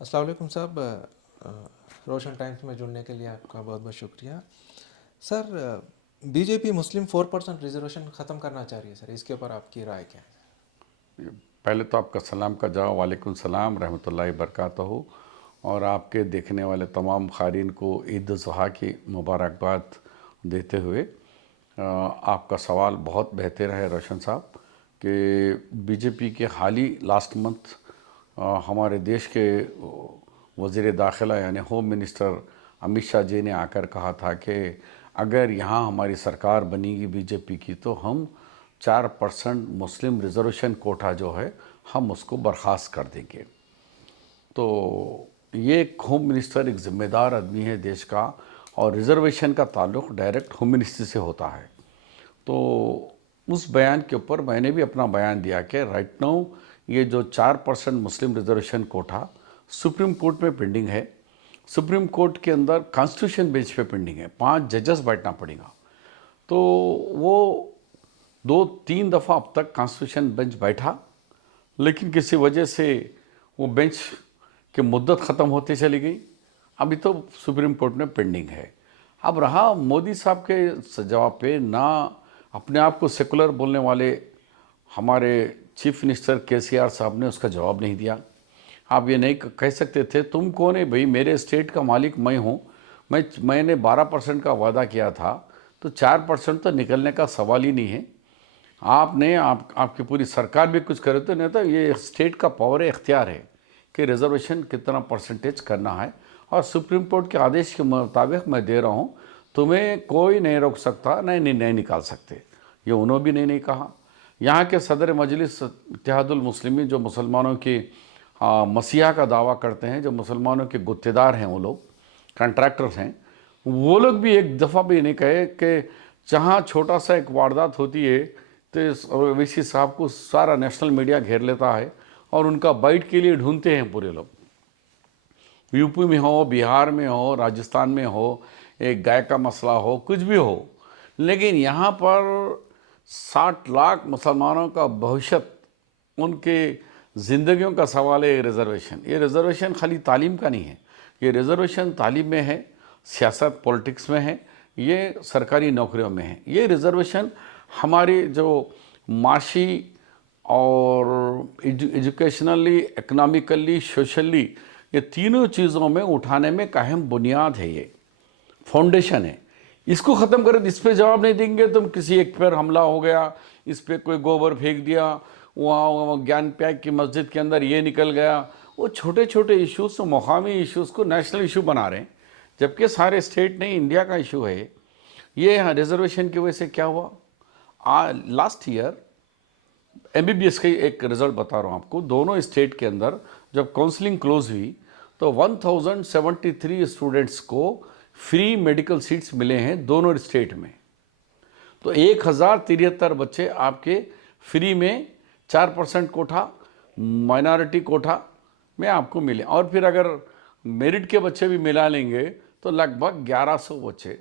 अस्सलाम वालेकुम साहब। रोशन टाइम्स में जुड़ने के लिए आपका बहुत बहुत शुक्रिया। सर, बीजेपी मुस्लिम 4% रिजर्वेशन ख़त्म करना चाह रही है सर, इसके ऊपर आपकी राय क्या है? पहले तो आपका सलाम का जवाब वालेकुम सलाम रहमतुल्लाहि बरकातहू। और आपके देखने वाले तमाम ख़ारीन को ईद ज़ुहा की मुबारकबाद देते हुए आपका सवाल बहुत बेहतर है रोशन साहब कि बीजेपी के हाल ही लास्ट मंथ हमारे देश के वज़ीर दाखिला यानी होम मिनिस्टर अमित शाह जी ने आकर कहा था कि अगर यहाँ हमारी सरकार बनेगी बीजेपी की तो हम 4% मुस्लिम रिजर्वेशन कोटा जो है हम उसको बर्खास्त कर देंगे। तो ये एक होम मिनिस्टर एक ज़िम्मेदार आदमी है देश का, और रिजर्वेशन का ताल्लुक़ डायरेक्ट होम मिनिस्ट्री से होता है। तो उस बयान के ऊपर मैंने भी अपना बयान दिया कि राइट नाउ ये जो 4% मुस्लिम रिजर्वेशन कोटा सुप्रीम कोर्ट में पेंडिंग है। सुप्रीम कोर्ट के अंदर कॉन्स्टिट्यूशन बेंच पे पेंडिंग है, 5 जजेस बैठना पड़ेगा। तो वो 2-3 दफ़ा अब तक कॉन्स्टिट्यूशन बेंच बैठा, लेकिन किसी वजह से वो बेंच की मुद्दत ख़त्म होती चली गई। अभी तो सुप्रीम कोर्ट में पेंडिंग है। अब रहा मोदी साहब के जवाब पे, ना अपने आप को सेकुलर बोलने वाले हमारे चीफ मिनिस्टर केसीआर साहब ने उसका जवाब नहीं दिया। आप ये नहीं कह सकते थे तुम कौन है भाई, मेरे स्टेट का मालिक मैं हूँ, मैंने 12% का वादा किया था, तो 4% तो निकलने का सवाल ही नहीं है। आपने आपकी पूरी सरकार भी कुछ करे तो नहीं, तो ये स्टेट का पावर है, इख्तियार है कि रिजर्वेशन कितना परसेंटेज करना है, और सुप्रीम कोर्ट के आदेश के मुताबिक मैं दे रहा हूँ, तुम्हें कोई नहीं रोक सकता, नहीं निकाल सकते। ये उन्होंने भी नहीं कहा। यहाँ के सदर मजलिस इत्तेहादुल मुस्लिमीन जो मुसलमानों की मसीहा का दावा करते हैं, जो मुसलमानों के गुत्तेदार हैं, वो लोग कॉन्ट्रैक्टर्स हैं, वो लोग भी एक दफ़ा भी नहीं कहे कि जहाँ छोटा सा एक वारदात होती है तो ओवैसी साहब को सारा नेशनल मीडिया घेर लेता है और उनका बाइट के लिए ढूंढते हैं पूरे लोग। यूपी में हो, बिहार में हो, राजस्थान में हो, एक गाय का मसला हो, कुछ भी हो, लेकिन यहाँ पर 60 लाख मुसलमानों का भविष्य, उनके ज़िंदगियों का सवाल है। रिज़र्वेशन, ये रिज़र्वेशन खाली तालीम का नहीं है, ये रिज़र्वेशन तालीम में है, सियासत पॉलिटिक्स में है, ये सरकारी नौकरियों में है। ये रिज़र्वेशन हमारी जो माशी और एजुकेशनली, इकोनॉमिकली, सोशली, ये तीनों चीज़ों में उठाने में कायम बुनियाद है, ये फाउंडेशन है। इसको ख़त्म करें, इस पर जवाब नहीं देंगे। तुम किसी एक पर हमला हो गया, इस पर कोई गोबर फेंक दिया, वहाँ ज्ञान पैक की मस्जिद के अंदर ये निकल गया, वो छोटे छोटे इश्यूज़, तो मकामी इश्यूज़ को नेशनल इशू बना रहे हैं, जबकि सारे स्टेट नहीं, इंडिया का इशू है ये। रिजर्वेशन की वजह से क्या हुआ, लास्ट ईयर एमबीबीएस का एक रिजल्ट बता रहा हूँ आपको, दोनों स्टेट के अंदर जब काउंसलिंग क्लोज हुई तो 1073 स्टूडेंट्स को फ्री मेडिकल सीट्स मिले हैं दोनों स्टेट में। तो 1073 बच्चे आपके फ्री में 4% कोठा, माइनॉरिटी कोठा में आपको मिले, और फिर अगर मेरिट के बच्चे भी मिला लेंगे तो लगभग 1100 बच्चे।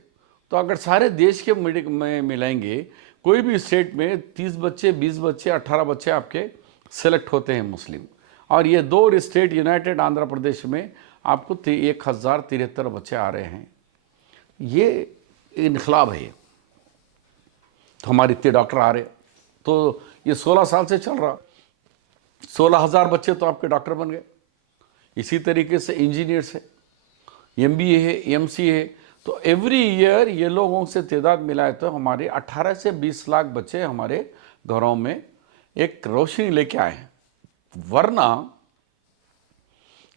तो अगर सारे देश के मेडिक में मिलाएंगे, कोई भी स्टेट में 30 बच्चे, 20 बच्चे, 18 बच्चे आपके सेलेक्ट होते हैं मुस्लिम। और ये दो स्टेट यूनाइटेड आंध्र प्रदेश में आपको 1073 बच्चे आ रहे हैं। ये इनकलाब है। तो हमारे इतने डॉक्टर आ रहे, तो ये 16 साल से चल रहा, 16,000 बच्चे तो आपके डॉक्टर बन गए। इसी तरीके से इंजीनियर्स है, एमबीए है, एमसी है। तो एवरी ईयर ये लोगों से तादाद मिलाए तो हमारे 18 से 20 लाख बच्चे हमारे घरों में एक रोशनी लेके आए हैं। वरना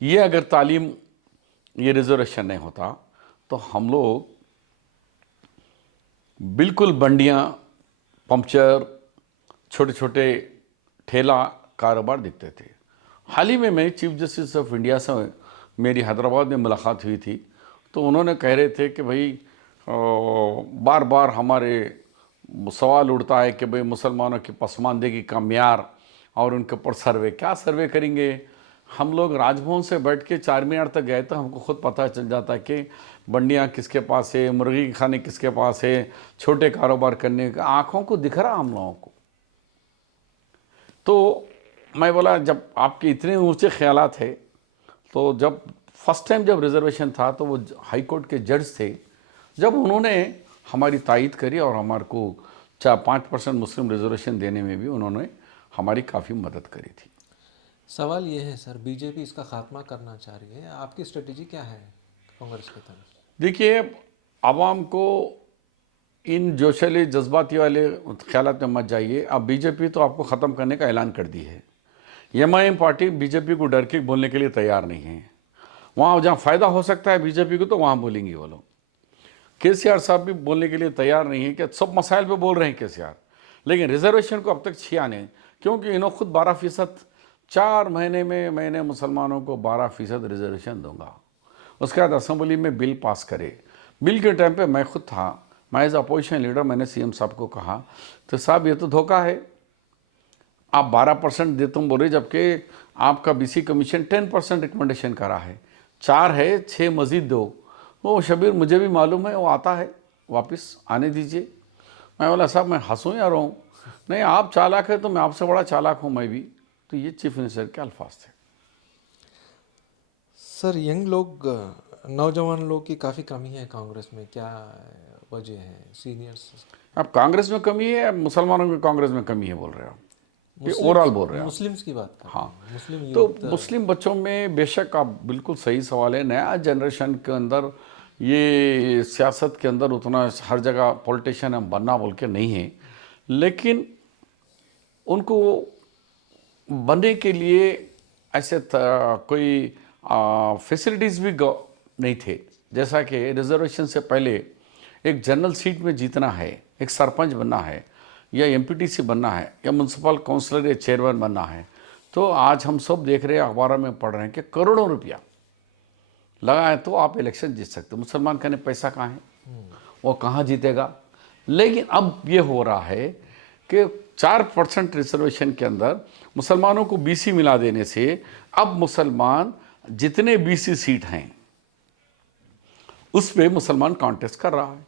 ये अगर तालीम, ये रिजर्वेशन नहीं होता तो हम लोग बिल्कुल बंडियाँ, पंक्चर, छोटे छोटे ठेला कारोबार दिखते थे। हाल ही में मैं चीफ जस्टिस ऑफ इंडिया से मेरी हैदराबाद में मुलाकात हुई थी, तो उन्होंने कह रहे थे कि भाई बार बार हमारे सवाल उठता है कि भाई मुसलमानों की पसमानदगी का म्यार और उनके ऊपर सर्वे, क्या सर्वे करेंगे। हम लोग राजभवन से बैठ के चार मीनार तक गए तो हमको खुद पता चल जाता है कि बंडियाँ किसके पास है, मुर्गी के खाने किसके पास है, छोटे कारोबार करने का आँखों को दिख रहा हम लोगों को। तो मैं बोला जब आपके इतने ऊंचे ख्यालात है तो जब फर्स्ट टाइम जब रिजर्वेशन था तो वो हाई कोर्ट के जज थे, जब उन्होंने हमारी तायद करी और हमारे को 4-5% मुस्लिम रिजर्वेशन देने में भी उन्होंने हमारी काफ़ी मदद करी थी। सवाल ये है सर, बीजेपी इसका खात्मा करना चाह रही है, आपकी स्ट्रेटजी क्या है कांग्रेस की तरफ से? देखिए, आवाम को इन जोशेले जज्बाती वाले ख्यालात में मत जाइए। अब बीजेपी तो आपको ख़त्म करने का ऐलान कर दी है। एमआईएम पार्टी बीजेपी को डर के बोलने के लिए तैयार नहीं है। वहाँ जहाँ फ़ायदा हो सकता है बीजेपी को तो वहाँ बोलेंगे वो लोग। केसीआर साहब भी बोलने के लिए तैयार नहीं है कि सब मसाइल पे बोल रहे हैं केसीआर, लेकिन रिजर्वेशन को अब तक छिया नहीं, क्योंकि इन्होंने खुद 12%, 4 महीने में मैंने मुसलमानों को 12% रिजर्वेशन दूंगा। उसके बाद असेंबली में बिल पास करे। बिल के टाइम पे मैं खुद था, मैं एज अपोजिशन लीडर, मैंने सीएम साहब को कहा, तो साहब ये तो धोखा है, आप 12% दे तुम बोल रहे, जबकि आपका बीसी कमीशन 10% रिकमेंडेशन करा है, 4 है, 6 मजीद दो। वो शबीर मुझे भी मालूम है, वो आता है, वापस आने दीजिए। मैं बोला साहब मैं हंसूँ या रोऊं? नहीं, आप चालाक है तो मैं आपसे बड़ा चालाक हूँ मैं भी। तो ये चीफ मिनिस्टर के अल्फाज थे। सर यंग लोग, नौजवान लोग की काफ़ी कमी है कांग्रेस में, क्या वजह है? सीनियर्स, अब कांग्रेस में कमी है, मुसलमानों की कांग्रेस में कमी है बोल रहे हो? ये ओवरऑल बोल रहे हो? मुस्लिम्स की बात कर रहे हाँ, हैं, मुस्लिम तो यूथ। मुस्लिम बच्चों में बेशक आप बिल्कुल सही सवाल है। नया जनरेशन के अंदर ये सियासत के अंदर उतना हर जगह पॉलिटिशियन हम बनना बोल के नहीं है, लेकिन उनको बनने के लिए ऐसे कोई फैसिलिटीज़ भी नहीं थे। जैसा कि रिजर्वेशन से पहले एक जनरल सीट में जीतना है, एक सरपंच बनना है, या एमपीटीसी बनना है, या म्यूनसिपल काउंसलर या चेयरमैन बनना है, तो आज हम सब देख रहे हैं, अखबारों में पढ़ रहे हैं कि करोड़ों रुपया लगाए तो आप इलेक्शन जीत सकते। मुसलमान कहने पैसा कहाँ है, वो कहाँ जीतेगा? लेकिन अब ये हो रहा है कि 4% रिजर्वेशन के अंदर मुसलमानों को बीसी मिला देने से अब मुसलमान जितने बीसी सीट हैं उस पे मुसलमान कॉन्टेस्ट कर रहा है।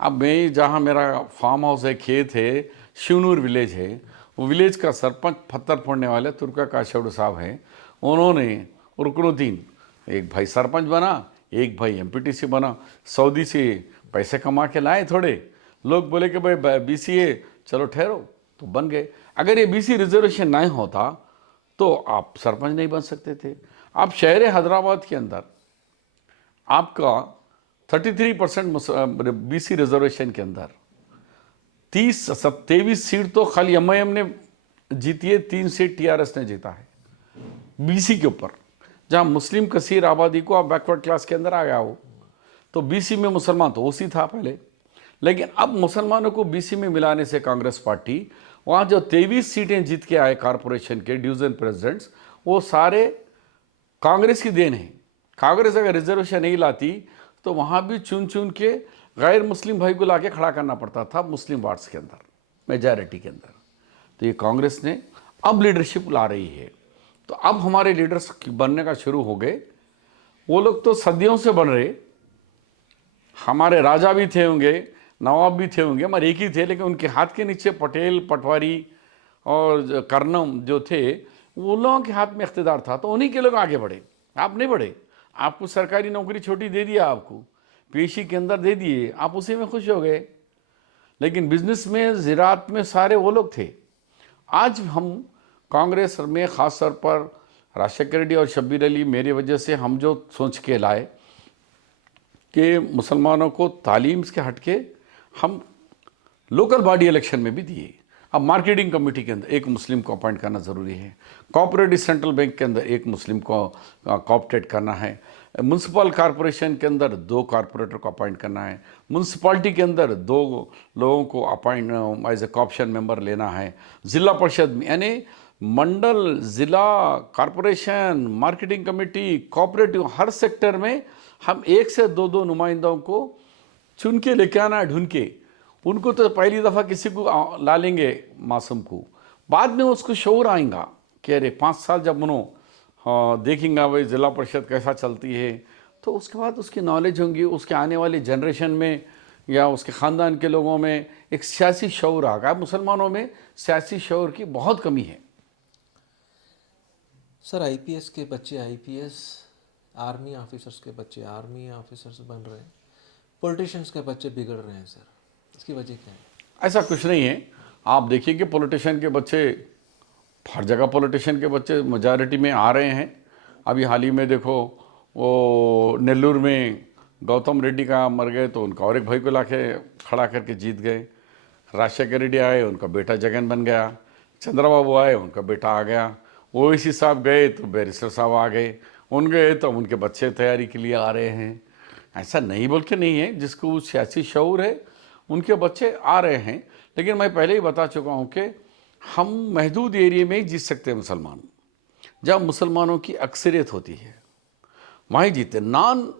अब मैं जहाँ मेरा फार्म हाउस है, खेत है, शिवनूर विलेज है, वो विलेज का सरपंच पत्थर फोड़ने वाले तुर्का काशेड़ू साहब हैं। उन्होंने रुकनुद्दीन, एक भाई सरपंच बना, एक भाई एमपीटीसी बना, सऊदी से पैसे कमा के लाए थोड़े। लोग बोले कि भाई बीसी है, चलो ठहरो, तो बन गए। अगर ये बीसी रिजर्वेशन नहीं होता तो आप सरपंच नहीं बन सकते थे। आप शहर हैदराबाद के अंदर आपका 33% बीसी रिजर्वेशन के अंदर 23 सीट तो खाली एमआईएम ने जीती है, 3 सीट टीआरएस ने जीता है बीसी के ऊपर। जहां मुस्लिम कसीर आबादी को आप बैकवर्ड क्लास के अंदर आ गया हो, तो बीसी में मुसलमान तो ओसी था पहले, लेकिन अब मुसलमानों को बीसी में मिलाने से कांग्रेस पार्टी वहाँ जो 23 सीटें जीत के आए कॉरपोरेशन के डिवीजन प्रेसिडेंट्स, वो सारे कांग्रेस की देन है। कांग्रेस अगर रिजर्वेशन नहीं लाती तो वहाँ भी चुन चुन के गैर मुस्लिम भाई को लाके खड़ा करना पड़ता था मुस्लिम वार्ड्स के अंदर, मेजॉरिटी के अंदर। तो ये कांग्रेस ने अब लीडरशिप ला रही है। तो अब हमारे लीडर्स बनने का शुरू हो गए। वो लोग तो सदियों से बन रहे, हमारे राजा भी थे होंगे, नवाब भी थे होंगे, हमारे एक ही थे, लेकिन उनके हाथ के नीचे पटेल, पटवारी और कर्नम जो थे, वो लोगों के हाथ में इख्तिदार था, तो उन्हीं के लोग आगे बढ़े। आप नहीं बढ़े। आपको सरकारी नौकरी छोटी दे दिया, आपको पेशी के अंदर दे दिए, आप उसी में खुश हो गए। लेकिन बिजनेस में, ज़राअत में सारे वो लोग थे। आज हम कांग्रेस में ख़ास तौर पर राजशेखर रेड्डी और शब्बीर अली, मेरी वजह से हम जो सोच के लाए कि मुसलमानों को तालीम के हटके हम लोकल बॉडी इलेक्शन में भी दिए। अब मार्केटिंग कमेटी के अंदर एक मुस्लिम को अपॉइंट करना ज़रूरी है, कोऑपरेटिव सेंट्रल बैंक के अंदर एक मुस्लिम को कोऑपरेट करना है, म्यूनसिपल कॉरपोरेशन के अंदर 2 कॉरपोरेटर को अपॉइंट करना है, म्यूनसिपाल्टी के अंदर 2 लोगों को अपॉइंट एज ए कॉप्शन मेंबर लेना है, ज़िला परिषद में यानी मंडल, ज़िला, कॉरपोरेशन, मार्केटिंग कमेटी, कोऑपरेटिव, हर सेक्टर में हम 1 से 2 नुमाइंदों को चुन के लेके आना है, ढूंढ के। उनको तो पहली दफ़ा किसी को ला लेंगे मासूम को, बाद में उसको शऊर आएगा कि अरे 5 साल जब उन्होंने देखेंगे भाई ज़िला परिषद कैसा चलती है, तो उसके बाद उसकी नॉलेज होंगी, उसके आने वाली जनरेशन में या उसके ख़ानदान के लोगों में एक सियासी शऊर आ गया। मुसलमानों में सियासी शऊर की बहुत कमी है। सर आईपीएस के बच्चे आईपीएस आर्मी ऑफिसर्स के बच्चे आर्मी ऑफिसर्स बन रहे हैं, पॉलिटिशियंस के बच्चे बिगड़ रहे हैं सर, इसकी वजह क्या है? ऐसा कुछ नहीं है। आप देखिए कि पॉलिटिशियन के बच्चे, हर जगह पॉलिटिशियन के बच्चे मेजॉरिटी में आ रहे हैं। अभी हाल ही में देखो, वो नेल्लूर में गौतम रेड्डी का मर गए तो उनका और एक भाई को लाके खड़ा करके जीत गए। राजशेखर रेड्डी आए, उनका बेटा जगन बन गया। चंद्रबाबू आए, उनका बेटा आ गया। ओवैसी साहब गए तो बैरिस्टर साहब आ गए। उन गए तो उनके बच्चे तैयारी के लिए आ रहे हैं। ऐसा नहीं बोल के नहीं है, जिसको सियासी शऊर है उनके बच्चे आ रहे हैं। लेकिन मैं पहले ही बता चुका हूँ कि हम महदूद एरिया में ही जीत सकते हैं मुसलमान। जब मुसलमानों की अक्सरियत होती है वहीं जीते। नॉन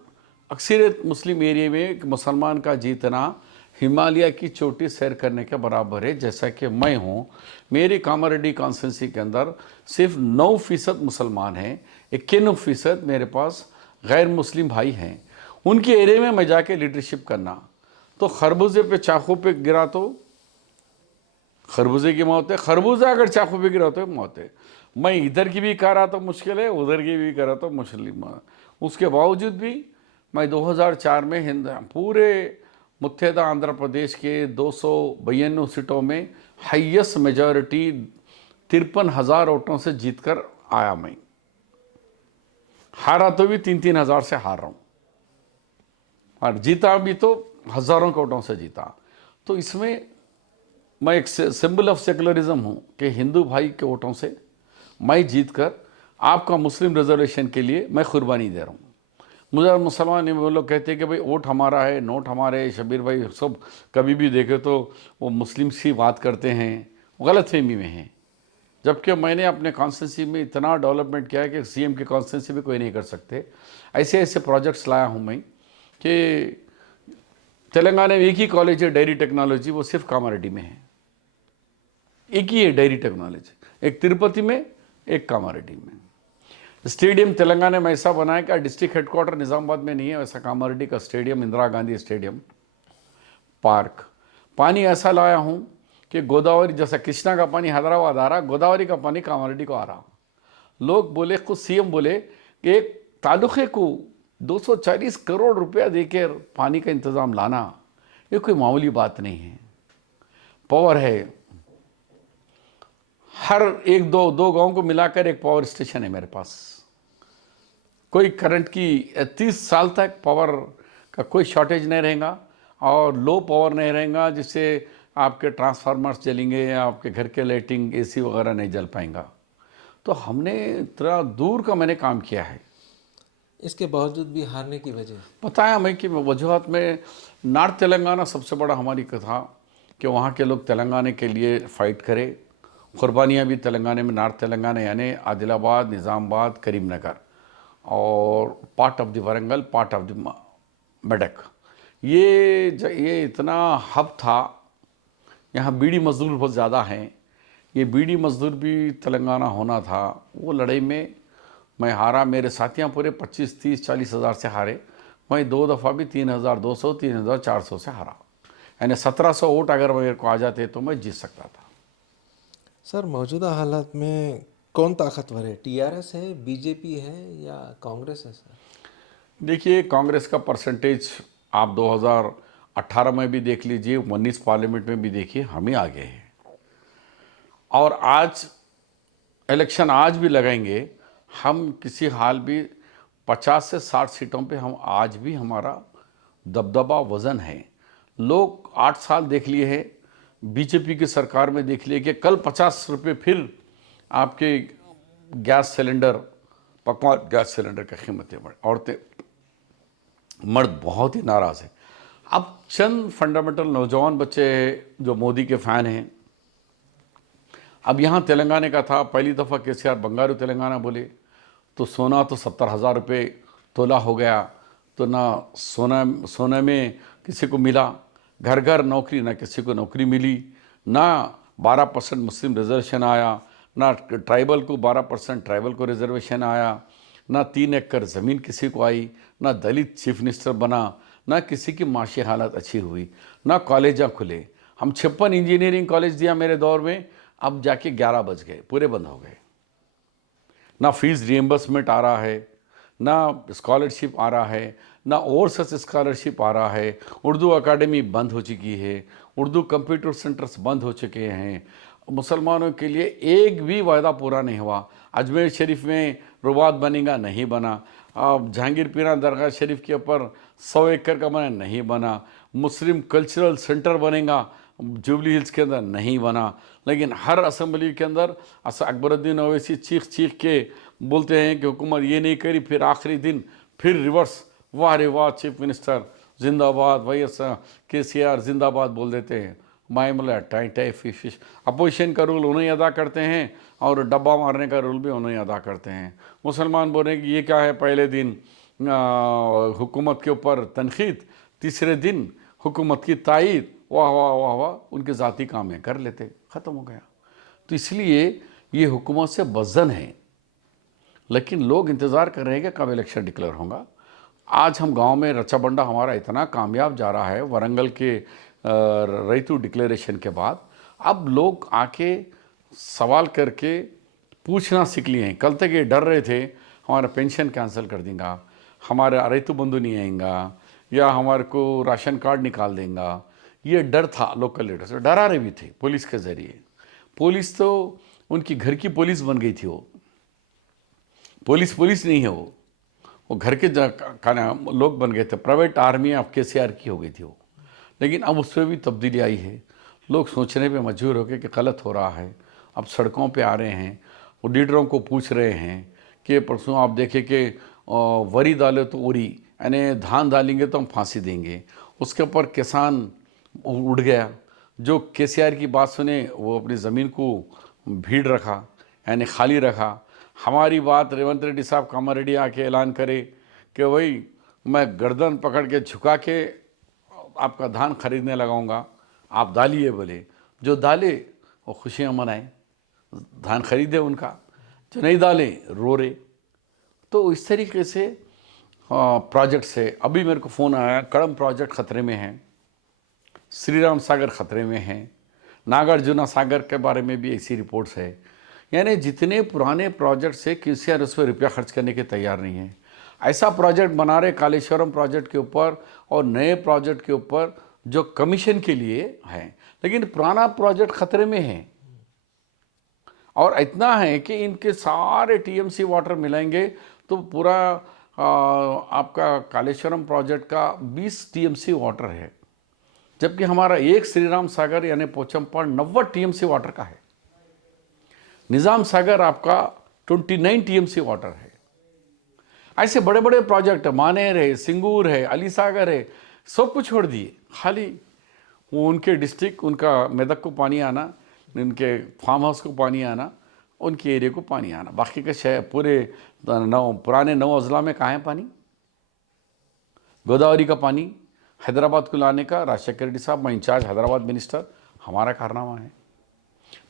अक्सरियत मुस्लिम एरिया में एक मुसलमान का जीतना हिमालय की चोटी सैर करने के बराबर है। जैसा कि मैं हूँ, मेरी कामारेड्डी कॉन्स्टिट्यूंसी के अंदर सिर्फ 9% मुसलमान हैं, 91% मेरे पास गैर मुस्लिम भाई हैं। उनके एरिया में मैं जाके लीडरशिप करना, तो खरबूजे पे चाकू पे गिरा तो खरबूजे की मौत है, खरबूजा अगर चाकू पे गिरा तो मौत है। मैं इधर की भी कर रहा तो मुश्किल है, उधर की भी कर रहा तो मुश्किल। उसके बावजूद भी मैं 2004 में हिंद पूरे मुत्तहदा आंध्र प्रदेश के 292 सीटों में हाईएस्ट मेजॉरिटी 53,000 वोटों से जीतकर आया। मैं हारा तो भी 3-3 हज़ार से हार रहा हूँ, और जीता भी तो हज़ारों के वोटों से जीता। तो इसमें मैं एक सिंबल ऑफ सेकुलरिज्म हूँ कि हिंदू भाई के वोटों से मैं जीतकर आपका मुस्लिम रिजर्वेशन के लिए मैं कुर्बानी दे रहा हूँ। मुझे मुसलमान वो लोग कहते हैं कि भाई वोट हमारा है, नोट हमारे है। शबीर भाई सब कभी भी देखे तो वो मुस्लिम की बात करते हैं, गलत फहमी में हैं। जबकि मैंने अपने कॉन्स्टिट्यूंसी में इतना डेवलपमेंट किया है कि सीएम की कॉन्स्टिट्यूंसी भी कोई नहीं कर सकते। ऐसे ऐसे प्रोजेक्ट्स लाया हूँ मैं कि तेलंगाना में एक ही कॉलेज है डेयरी टेक्नोलॉजी, वो सिर्फ कामारेड्डी में है। एक ही है डेयरी टेक्नोलॉजी, एक तिरुपति में, एक कामारेड्डी में। स्टेडियम तेलंगाना में ऐसा बनाया कि डिस्ट्रिक्ट हेडक्वार्टर निज़ामाबाद में नहीं है, वैसा कामारेड्डी का stadium, Indira Gandhi stadium, park. पानी ऐसा लाया हूँ कि गोदावरी, जैसा कृष्णा का पानी हैदराबाद आ रहा, गोदावरी का पानी कामारेड्डी को आ रहा। लोग बोले, खुद सीएम बोले कि एक तालुके को 240 करोड़ रुपया देकर पानी का इंतज़ाम लाना, ये कोई मामूली बात नहीं है। पावर है, हर एक दो गांव को मिलाकर एक पावर स्टेशन है मेरे पास। कोई करंट की 30 साल तक पावर का कोई शॉर्टेज नहीं रहेगा, और लो पावर नहीं रहेगा जिससे आपके ट्रांसफार्मर्स जलेंगे या आपके घर के लाइटिंग एसी वगैरह नहीं जल पाएंगा। तो हमने इतना दूर का मैंने काम किया है। इसके बावजूद भी हारने की वजह? बताया मैं कि वजूहत में नॉर्थ तेलंगाना सबसे बड़ा हमारी कथा कि वहाँ के लोग तेलंगाना के लिए फ़ाइट करें। कुर्बानियाँ भी तेलंगाना में, नॉर्थ तेलंगाना यानी आदिलाबाद, निज़ामाबाद, करीमनगर और part of the Warangal, part of the Medak. ये इतना हब था। यहाँ बीड़ी मजदूर बहुत ज़्यादा हैं। ये बीड़ी मजदूर भी तेलंगाना होना था। वो लड़ाई में मैं हारा। मेरे साथियाँ पूरे 25, 30, 40 हज़ार से हारे। मैं 2 दफ़ा भी 3,200, 3,400 से हारा। यानी 1,700 वोट अगर मेरे को आ जाते तो मैं जीत सकता था। सर, मौजूदा हालात में कौन ताकतवर है? टीआरएस है, बीजेपी है या कांग्रेस है सर? देखिए, कांग्रेस का परसेंटेज आप 2018 में भी देख लीजिए, 19 पार्लियामेंट में भी देखिए, हम ही आगे हैं। और आज इलेक्शन आज भी लगाएंगे, हम किसी हाल भी 50 से 60 सीटों पे हम आज भी हमारा दबदबा वज़न है। लोग 8 साल देख लिए हैं, बीजेपी की सरकार में देख लिए कि कल 50 रुपये फिर आपके गैस सिलेंडर, पकवान गैस सिलेंडर की कीमतें बढ़। औरतें, मर्द बहुत ही नाराज़ हैं। अब चंद फंडामेंटल नौजवान बच्चे जो मोदी के फ़ैन हैं, अब यहाँ तेलंगाना का था, पहली दफ़ा केसीआर बंगारू तेलंगाना बोले तो सोना तो 70,000 रुपये तोला हो गया। तो ना सोना में किसी को मिला, घर घर नौकरी, ना किसी को नौकरी मिली, ना 12% मुस्लिम रिजर्वेशन आया, ना ट्राइबल को 12% ट्राइबल को रिजर्वेशन आया, ना 3 एकड़ ज़मीन किसी को आई, ना दलित चीफ मिनिस्टर बना, ना किसी की माशी हालत अच्छी हुई, ना कॉलेजा खुले। हम 56 इंजीनियरिंग कॉलेज दिया मेरे दौर में, अब जाके 11 बज गए, पूरे बंद हो गए। ना फीस रिएम्बर्समेंट आ रहा है, ना स्कॉलरशिप आ रहा है, ना ओवरसीज स्कॉलरशिप आ रहा है। उर्दू अकाडमी बंद हो चुकी है, उर्दू कंप्यूटर सेंटर्स बंद हो चुके हैं। मुसलमानों के लिए एक भी वायदा पूरा नहीं हुआ। अजमेर शरीफ में रुबात बनेगा, नहीं बना। अब जहांगीर पीरा दरगाह शरीफ के ऊपर 100 एकड़ का बना, नहीं बना। मुस्लिम कल्चरल सेंटर बनेगा जुबली हिल्स के अंदर, नहीं बना। लेकिन हर असेंबली के अंदर अकबरुद्दीन ओवैसी चीख चीख के बोलते हैं कि हुकूमत ये नहीं करी, फिर आखिरी दिन फिर रिवर्स, वाह रे वाह चीफ मिनिस्टर जिंदाबाद, वाईएस केसीआर जिंदाबाद बोल देते हैं। मामला टाई टाई फिश। अपोजिशन का रूल उन्हें अदा करते हैं और डब्बा मारने का रूल भी उन्हें अदा करते हैं। मुसलमान बोल रहे हैं कि ये क्या है, पहले दिन हुकूमत के ऊपर तनखीद, तीसरे दिन हुकूमत की तायद, वाह वाह वाह वाह, उनके ज़ाती काम है कर लेते, ख़त्म हो गया। तो इसलिए ये हुकूमत से बज़न है, लेकिन लोग इंतज़ार कर रहे हैं कि कब इलेक्शन डिक्लेयर होगा। आज हम गांव में रचा बंडा हमारा इतना कामयाब जा रहा है वरंगल के रैतू डिक्लेरेशन के बाद। अब लोग आके सवाल करके पूछना सीख लिए हैं। कल तक ये डर रहे थे हमारा पेंशन कैंसिल कर देगा, हमारा रैतू बंधु नहीं आएगा, या हमारे को राशन कार्ड निकाल देगा। ये डर था लोकल लीडर्स, डरा रहे भी थे पुलिस के ज़रिए। पुलिस तो उनकी घर की पुलिस बन गई थी। वो पुलिस नहीं है, वो घर के लोग बन गए थे। प्राइवेट आर्मी ऑफ केसीआर की हो गई थी वो। लेकिन अब उसमें भी तब्दीली आई है। लोग सोचने पे मजबूर हो गए कि गलत हो रहा है। अब सड़कों पे आ रहे हैं, वो लीडरों को पूछ रहे हैं कि परसों आप देखें कि वरी डाले तो उरी, यानी धान डालेंगे तो हम फांसी देंगे। उसके ऊपर किसान उड़ गया। जो केसीआर की बात सुने वो अपनी ज़मीन को भीड़ रखा, यानी खाली रखा। हमारी बात रेवंत रेड्डी साहब कामारेड्डी आके ऐलान करे कि भाई मैं गर्दन पकड़ के झुका के आपका धान खरीदने लगाऊंगा, आप डालिए। बोले जो डाले वो खुशियाँ मनाए, धान खरीदे उनका, जो नहीं डाले रो रहे। तो इस तरीके से प्रोजेक्ट से अभी मेरे को फ़ोन आया, कड़म प्रोजेक्ट ख़तरे में है, श्री राम सागर ख़तरे में है, नागार्जुना सागर के बारे में भी ऐसी रिपोर्ट्स है। यानी जितने पुराने प्रोजेक्ट से केसीआर उस पर रुपया खर्च करने के तैयार नहीं है। ऐसा प्रोजेक्ट बना रहे कालेश्वरम प्रोजेक्ट के ऊपर और नए प्रोजेक्ट के ऊपर जो कमीशन के लिए है, लेकिन पुराना प्रोजेक्ट खतरे में है। और इतना है कि इनके सारे टीएमसी वाटर मिलाएंगे तो पूरा आपका कालेश्वरम प्रोजेक्ट का 20 टीएमसी वाटर है, जबकि हमारा एक श्री राम सागर यानी पोचमपड़ 90 टीएमसी वाटर का है। निज़ाम सागर आपका 29 टीएमसी वाटर है। ऐसे बड़े बड़े प्रोजेक्ट मानेर है, सिंगूर है, अली सागर है, सब कुछ छोड़ दिए। खाली वो उनके डिस्ट्रिक्ट, उनका मेदक को पानी आना, उनके फार्म हाउस को पानी आना, उनके एरिया को पानी आना, बाकी के शहर पूरे पुराने 9 अजला में कहाँ है पानी? गोदावरी का पानी हैदराबाद को लाने का राजशेखर रेड्डी साहब, मैं इंचार्ज हैदराबाद मिनिस्टर, हमारा कारनामा है।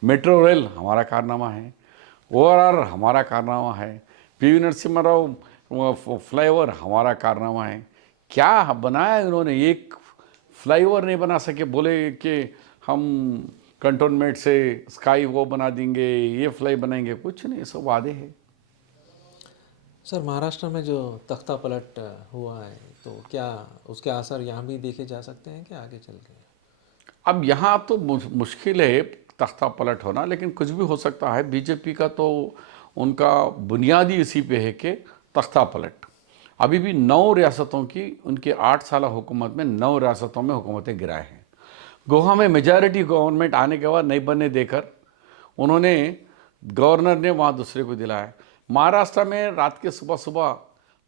मेट्रो रेल हमारा कारनामा है। ORR हमारा कारनामा है। PV नरसिम्हा राव फ्लाईओवर हमारा कारनामा है। क्या बनाया इन्होंने? एक फ्लाईओवर नहीं बना सके, बोले कि हम कंटोनमेंट से स्काई वो बना देंगे, ये फ्लाई बनाएंगे, कुछ नहीं, सब वादे हैं। सर महाराष्ट्र में जो तख्ता पलट हुआ है तो क्या उसके असर यहाँ भी देखे जा सकते हैं कि आगे चल के? अब यहाँ तो मुश्किल है तख्ता पलट होना, लेकिन कुछ भी हो सकता है। बीजेपी का तो उनका बुनियादी इसी पे है कि तख्ता पलट। अभी भी 9 रियासतों की उनके 8 साल हुकूमत में 9 रियासतों में हुकूमतें गिराए हैं। गोवा में मेजॉरिटी गवर्नमेंट आने के बाद नहीं बनने देकर उन्होंने, गवर्नर ने वहाँ दूसरे को दिलाया। महाराष्ट्र में रात के सुबह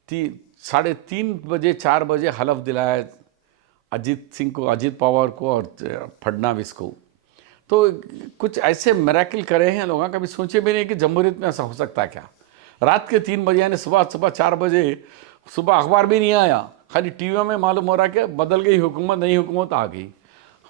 3:30 बजे 4 बजे हलफ दिलाया अजीत सिंह को, अजीत पवार को और फडणवीस को। तो कुछ ऐसे मिरेकल करे हैं लोगों, कभी सोचे भी नहीं कि जमहूरियत में ऐसा हो सकता है क्या। रात के 3 बजे यानी सुबह 4 बजे, सुबह अखबार भी नहीं आया, खाली टीवी में मालूम हो रहा कि बदल गई हुकूमत, नई हुकूमत आ गई।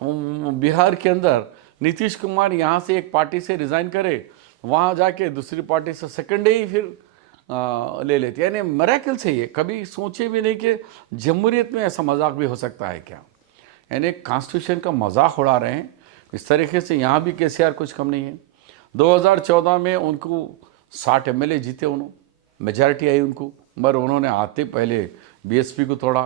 हम बिहार के अंदर नीतीश कुमार यहाँ से एक पार्टी से रिज़ाइन करे, वहाँ जाके दूसरी पार्टी से सेकंड डे ही फिर ले लेते। यानी मिरेकल से ये कभी सोचे भी नहीं कि जमहूरियत में ऐसा मजाक भी हो सकता है क्या। यानी कॉन्स्टिट्यूशन का मजाक उड़ा रहे हैं इस तरीके से। यहाँ भी केसीआर कुछ कम नहीं है। 2014 में उनको 60 MLA जीते, उन्होंने मेजॉरिटी आई उनको मगर उन्होंने आते पहले बीएसपी को तोड़ा,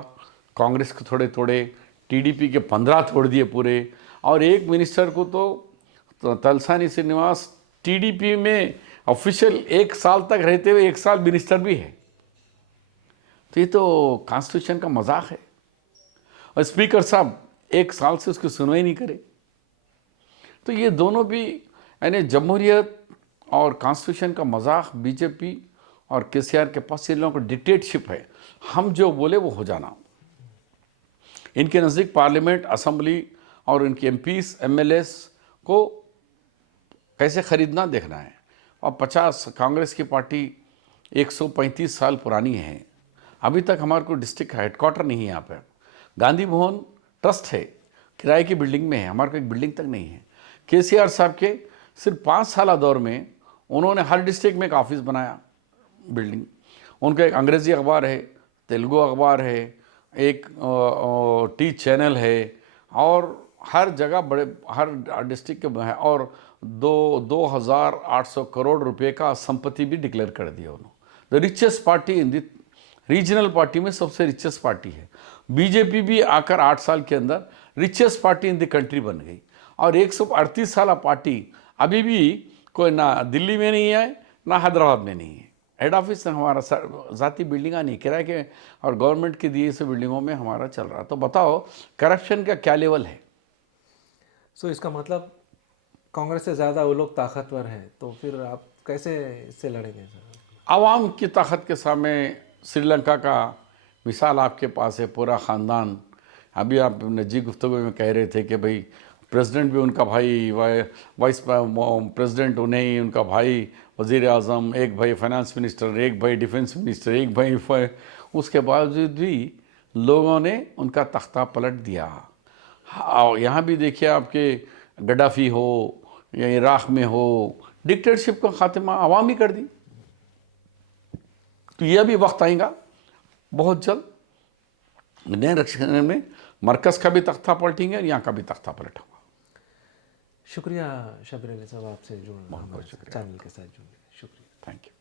कांग्रेस को थोड़े तोड़े, टीडीपी के 15 तोड़ दिए पूरे, और एक मिनिस्टर को तो तलसानी श्रीनिवास टीडीपी में ऑफिशियल 1 साल तक रहते हुए 1 साल मिनिस्टर भी है। तो ये तो कॉन्स्टिट्यूशन का मजाक है। और स्पीकर साहब 1 साल से उसकी सुनवाई नहीं करे। तो ये दोनों भी यानी जमहूरियत और कॉन्स्टिट्यूशन का मजाक बीजेपी और केसीआर के पास इन लोगों को डिक्टेटरशिप है, हम जो बोले वो हो जाना। इनके नज़दीक पार्लियामेंट, असेंबली और इनके एमपीस एमएलएस को कैसे खरीदना देखना है। और 50 कांग्रेस की पार्टी 135 साल पुरानी है, अभी तक हमारे को डिस्ट्रिक्ट हेडक्वार्टर नहीं है यहाँ पर। गांधी भवन ट्रस्ट है, किराए की बिल्डिंग में है, हमारे को एक बिल्डिंग तक नहीं है। केसीआर साहब के सिर्फ 5 साल दौर में उन्होंने हर डिस्ट्रिक्ट में एक ऑफिस बनाया, बिल्डिंग। उनका एक अंग्रेज़ी अखबार है, तेलुगु अखबार है, एक टी चैनल है, और हर जगह बड़े हर डिस्ट्रिक्ट के है, और 2,800 करोड़ रुपए का संपत्ति भी डिक्लेयर कर दिया उन्होंने। The richest party in the regional party में सबसे रिचेस्ट पार्टी है। बीजेपी भी आकर 8 साल के अंदर richest party in the country बन गई, और 138 साल पार्टी अभी भी कोई ना दिल्ली में नहीं है ना हैदराबाद में नहीं है। हेड ऑफिस हमारा ज़ाती बिल्डिंगा नहीं, किराए के और गवर्नमेंट के दिए से बिल्डिंगों में हमारा चल रहा। तो बताओ करप्शन का क्या लेवल है। सो इसका मतलब कांग्रेस से ज़्यादा वो लोग ताकतवर हैं, तो फिर आप कैसे इससे लड़ेंगे सर? आवाम की ताकत के सामने श्रीलंका का मिसाल आपके पास है, पूरा ख़ानदान। अभी आप निजी गुफ्तगू में कह रहे थे कि भाई प्रेसिडेंट भी उनका भाई, वाइस प्रेसिडेंट उन्हें ही, उनका भाई वज़ीर आज़म, एक भाई फाइनेंस मिनिस्टर, एक भाई डिफेंस मिनिस्टर, एक भाई उसके बावजूद भी लोगों ने उनका तख्ता पलट दिया। और यहाँ भी देखिए आपके गद्दाफी हो या इराक़ में हो, डिक्टेटरशिप का खात्मा आवाम ही कर दी। तो यह भी वक्त आएगा बहुत जल्द, नए रक्षण में मरकज़ का भी तख्ता पलटेंगे और यहाँ का भी तख्ता पलटेंगे। शुक्रिया शबीर अली साहब, आपसे जुड़ना, बहुत शुक्रिया, चैनल के साथ जुड़ने, शुक्रिया, थैंक यू।